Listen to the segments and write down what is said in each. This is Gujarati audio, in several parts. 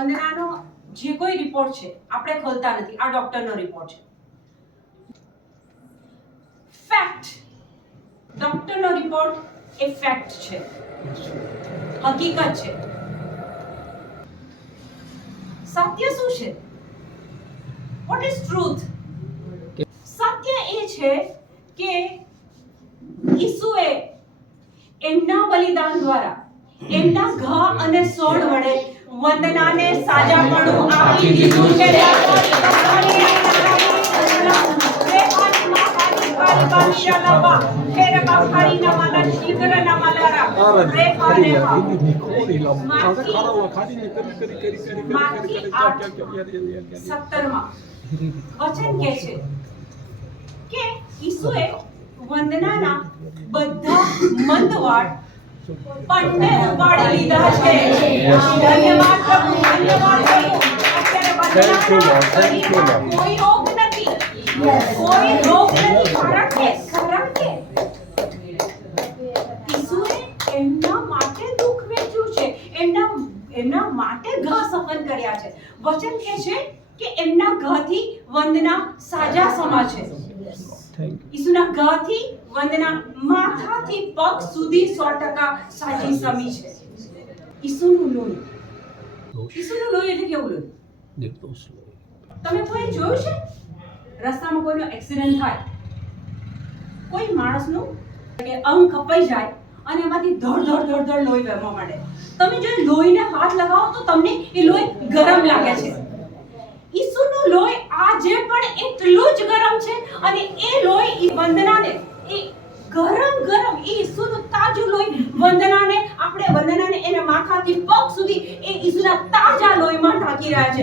વંદનાનો જે કોઈ રિપોર્ટ છે, આપણે ખોલતા નથી. આ ડોક્ટરનો રિપોર્ટ છે. ફેક્ટ ડોક્ટરનો રિપોર્ટ એ ફેક્ટ છે. હકીકત છે. સત્ય શું છે? વોટ ઇઝ ટ્રુથ સત્ય એ છે કે ઈસુએ એમના બલિદાન દ્વારા એમના ઘા અને સોળ વડે વંદનાને સાજાપણું આપી દીધું છે વચન કે છે કે વંદનાના બધા મંદવાડ પંડે ઉપાડી લીધા છે. ધન્યવાદ પ્રભુ ધન્યવાદ પ્રભુ. અત્યારે Thank you, Lord. Thank you, Lord. કોઈ રોગ નથી. કોઈ રોગ નથી. કારણ કે કારણ કે ઈસુએ એમના માટે દુઃખ વેચ્યું છે. એમના એમના માટે ઘા સફન કર્યા છે. વચન કહે છે કે એમના ઘાથી વંદના સાજા સમા છે. ઈસુના ઘાથી વંદના માથાથી પગ સુધી 100% સાચી સમી છે. ઈસુનું લોહી. ઈસુનું લોહી એટલે કેવું લોહી. તમે કોઈ જોયું છે? રસ્તામાં કોઈનો એક્સિડન્ટ થાય. કોઈ માણસનું કે અંગ કપાઈ જાય અને એમાંથી ધડ ધડ ધડ ધડ લોહી વહેવા માંડે. તમે જો લોહીને હાથ લગાવો તો તમને એ લોહી ગરમ લાગે છે. ઈસુનું લોહી આજે પણ એટલું જ ગરમ છે અને એ લોહી ઈ વંદનાને એ ગરમ ગરમ એ ઈસુનું તાજું લોહી વંદનાને આપણે વંદનાને એના માથાથી પગ સુધી એ ઈસુના તાજા લોહીમાં ઢાંકી રહ્યા છે.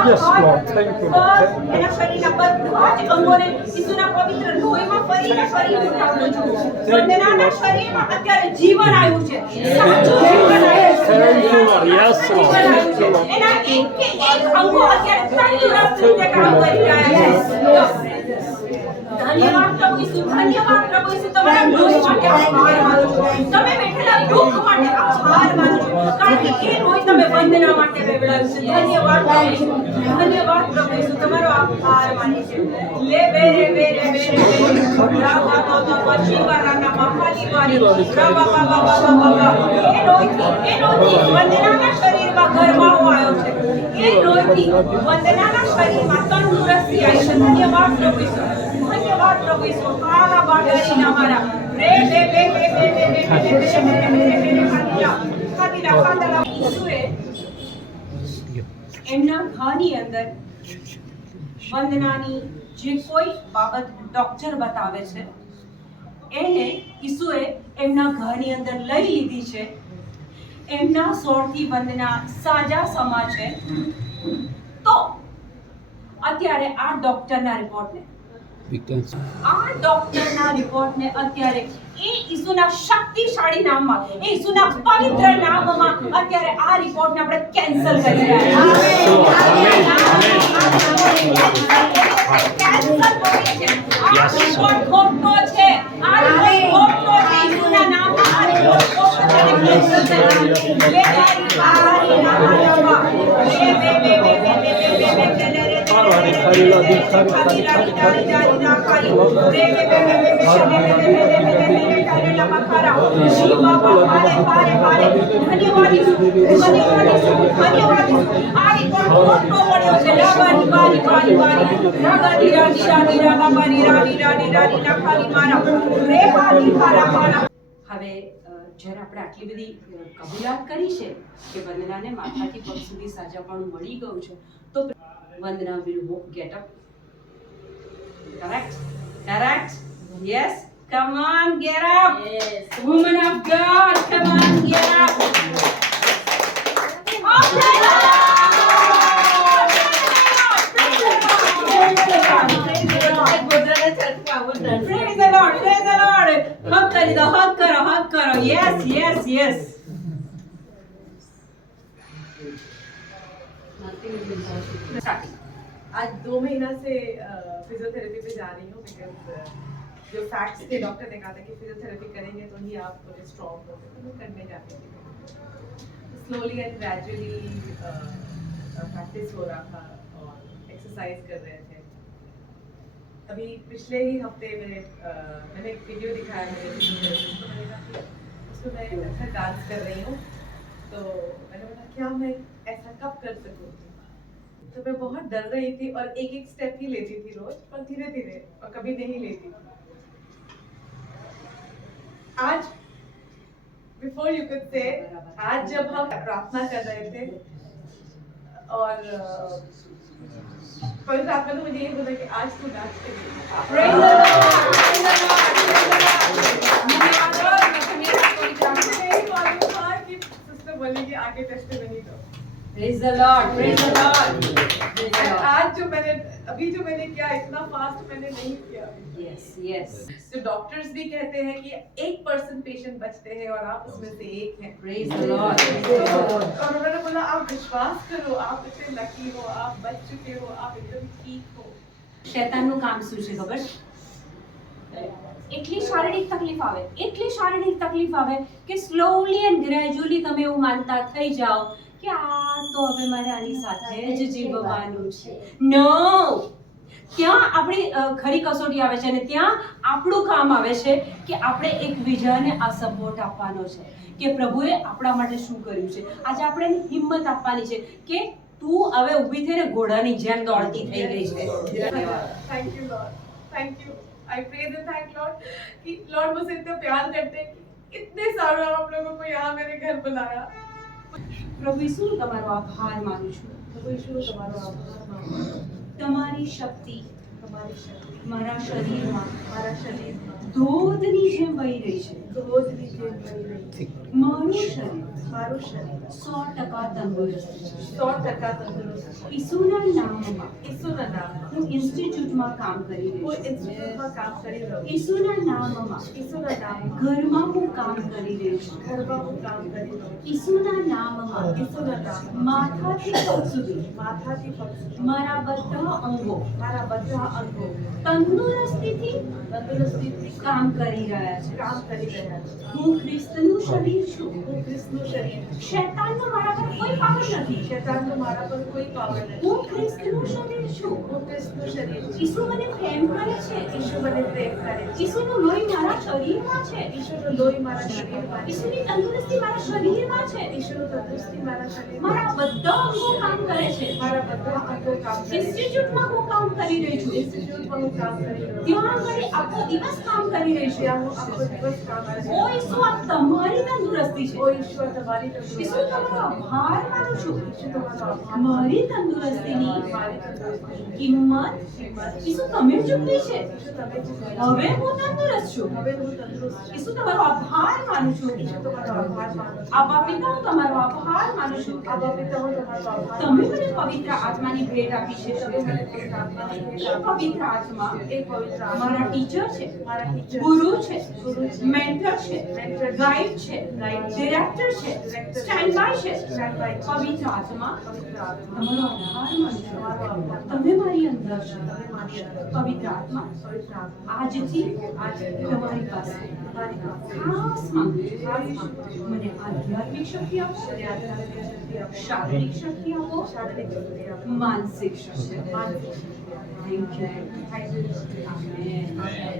Yes, Lord. Thank you. જીવન આવ્યું છે ધન્યવાદ પ્રભુ ઈસુ, ધન્યવાદ પ્રભુ ઈસુ. તમારા લોહી માટે આભાર માનું છું. તમે બેઠેલા દુઃખ માટે આભાર માનું છું. કારણ કે એ રોજ તમે વંદના માટે બેવડાવ્યું છે? ધન્યવાદ પ્રભુ ઈસુ. ધન્યવાદ પ્રભુ ઈસુ. તમારો આભાર માની છે. લે, બે, રે બે રે બે રે બે. રે તો બા બા બા બા શિવા રા ના મા ખાલી બા બા બા બા બા બા બા એ રોજ એ રોજ વંદનાના શરીરમાં ગરમાવો આવ્યો છે. એ લોહીથી વંદનાના શરીરમાં તંદુરસ્તી આવી છે. ધન્યવાદ પ્રભુ ઈસુ. એમના ઘરની અંદર વંદનાની જે ડોક્ટર બતાવે છે, એને અંદર લઈ લીધી છે. એમના સોળથી વંદના સાજા સમા છે. તો અત્યારે આ ડોક્ટરના રિપોર્ટને આ ડોક્ટરના રિપોર્ટને અત્યારે એ ઈસુના શક્તિશાળી નામમાં એ ઈસુના પવિત્ર નામમાં અત્યારે આ રિપોર્ટને આપણે કેન્સલ કરી રહ્યા છે હવે જ્યારે આપણે આટલી બધી કબૂલાત કરી છે કે વંદનાને માથાથી પગ સુધી સાજાપણું મળી ગયું છે, તો Vandana will get up. Correct? Correct? Yes? Come on, get up! Yes. Woman of God, come on, get up! Praise the Lord, praise the Lord. Hug karo, hug karo. Yes, yes, yes. आज दो महीना से फिजियोथेरेपी पे जा रही हूँ बिकॉज़ जो फैक्ट्स थे डॉक्टर ने कहा था कि फिजियोथेरेपी करेंगे तो ही आप थोड़े स्ट्रॉन्ग होंगे। तो मैं करने जाती थी। स्लोली एंड ग्रेजुअली प्रैक्टिस हो रहा था और एक्सरसाइज कर रहे थे। अभी पिछले ही हफ़्ते मेरे मैंने एक वीडियो दिखाया मेरे उसमें मैं अच्छा डांस कर रही हूँ। तो मैंने बोला, क्या मैं ऐसा कब कर सकूँ? तो मैं बहुत डर रही थी और एक एक स्टेप ही लेती थी रोज पर धीरे धीरे और कभी नहीं लेती। आज बिफोर यू कुड से आज जब हम प्रार्थना कर रहे थे और पवित्र आत्मा ने मुझे ये बोला कि आज तू the करेगी सिस्टर बोलेगी आगे टेस्टिमनी दो praise the lord praise the lord And आज जो मैंने अभी जो मैंने किया इतना फास्ट मैंने नहीं किया યસ યસ जो डॉक्टर्स भी कहते हैं कि एक परसेंट पेशेंट बचते हैं और आप उसमें से एक हैं પ્રેઝ ધ લોર્ડ तो और उन्होंने बोला आप विश्वास करो आप इतने लकी हो आप बच चुके हो आप एकदम ठीक हो શેતાનનું કામ શું છે ખબર એટલી શારીરિક તકલીફ આવે એટલી શારીરિક તકલીફ આવે કે સ્લોલી એન્ડ ગ્રેજ્યુઅલી તમે એવું માનતા થઈ જાઓ કે આ તો હવે મારે આની સાથે જ જીવવાનું છે નો ત્યાં આપણી અ, ખરી કસોટી આવે છે અને ત્યાં આપણું કામ આવે છે કે આપણે એકબીજાને આ સપોર્ટ આપવાનો છે કે પ્રભુએ આપણા માટે શું કર્યું છે આજે આપણે એને હિંમત આપવાની છે કે તું હવે ઊભી થઈને ઘોડાની જેમ દોડતી થઈ ગઈ છે thank you lord thank you I pray the thank lord कि लॉर्ड मुझसे इतना प्यार करते हैं कि इतने सालों आप लोगों को यहाँ मेरे घर बुलाया પ્રભુ ઈસુ તમારો આભાર માનું છું. પ્રભુ ઈસુ તમારો આભાર માનું તમારી શક્તિ તમારી શક્તિ, મારા શરીરમાં, મારા શરીર ધોધની જેમ વહી રહી છે. ધોધની જેમ વહી રહી છે. મારું શરીર મારું શરીર સો ટકા તંદુરસ્ત છે સો ટકા તંદુરસ્ત છે ઈસુના નામમાં ઈસુના નામમાં હું ઇન્સ્ટિટ્યૂટમાં કામ કરી રહી હું છું ઇન્સ્ટિટ્યૂટમાં કામ કરી રહ્યો છું ઈસુના નામમાં ઈસુના નામમાં ઘરમાં હું કામ કરી રહી છું ઘરમાં હું કામ કરી રહ્યો છું ઈસુના નામમાં ઈસુના નામમાં માથાથી પગ સુધી માથાથી પગ સુધી મારા બધા અંગો મારા બધા અંગો તંદુરસ્તીથી તંદુરસ્તીથી કામ કરી રહ્યા છે કામ કરી રહ્યા છે હું ખ્રિસ્તનું શરીર છું હું ખ્રિસ્તનું શરીર છું. શૈતાનનો મારા પર કોઈ પાવર નથી. શેતાનનો મારા પર કોઈ પાવર નથી. હું ખ્રિસ્તનું શરીર છું. હું ખ્રિસ્તનું શરીર છું. ઈસુ મને પ્રેમ કરે છે. ઈસુ મને પ્રેમ કરે. છે ઈસુનું લોહી મારા શરીરમાં છે. ઈસુનું લોહી મારા શરીરમાં છે. ઈસુની તંદુરસ્તી મારા શરીરમાં છે. ઈશુનું તંદુરસ્તી મારા શરીરમાં મારા બધા અંગો કામ કરે છે. મારા બધા અંગો કામ કરે છે. ઇન્સ્ટિટ્યૂટમાં હું કામ કરી રહી છું. ઇન્સ્ટિટ્યૂટમાં હું કામ કરી રહી છું. ત્યાં આગળ આખો દિવસ કામ કરી રહી છું. આખો દિવસ કામ કરી ઓ ઈસુ તંદુરસ્તી ઓ છે ઈશ્વર તમારી આભાર માનું છું. ઈશુ તમારો આભાર મારી તંદુરસ્તીની મારી કિંમત ઈસુ તમે ચૂકવી છે. હવે હું તંદુરસ્ત છું. હવે હું તંદુરસ્ત છું. ઈસુ તમારો આભાર માનું છું. તમારો આભાર માનું આબા પિતા હું તમારો આભાર માનું છું. આબા પિતા હું તમારો આભાર તમે મને પવિત્ર આત્માની ભેટ આપી છે. તમે મને પવિત્ર આત્માની ભેટ એ પવિત્ર આત્મા. એ પવિત્ર મારા ટીચર છે. મારા ટીચર ગુરુ છે. ગુરુ મેન્ટર છે. ગાઈડ છે. ડિરેક્ટર Director છે. પવિત્ર આત્મા તમારો આભાર માનું તમારો છું આભાર. તમે મારી અંદર છો. પવિત્ર આત્મા આજથી તમારી પાસે ખાસ. મને આધ્યાત્મિક શક્તિ આપો. શારીરિક શક્તિ આપો માનસિક શક્તિ. Thank you you.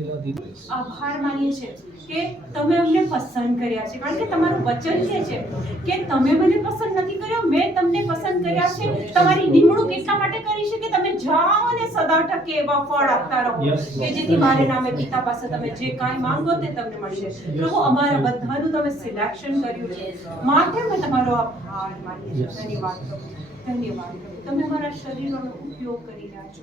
આભાર માનીએ છીએ કે તમે અમને પસંદ કર્યા છે. કારણ કે તમારું વચન જે છે કે તમે મને પસંદ નથી કર્યો મેં તમને પસંદ કર્યા છે. તમારી નિમણૂક એટલા માટે કરી છે કે તમે જાઓ અને સદા ટકે એવા ફળ આપતા રહો. કે જેથી મારે નામે પિતા પાસે તમે જે કાંઈ માંગો તે તમને મળશે. પ્રભુ અમારા બધાનું તમે સિલેક્શન કર્યું છે. માટે મેં તમારો આભાર માનીએ છીએ. ધન્યવાદ ધન્યવાદ તમે અમારા શરીરનો ઉપયોગ કરી રહ્યા છો.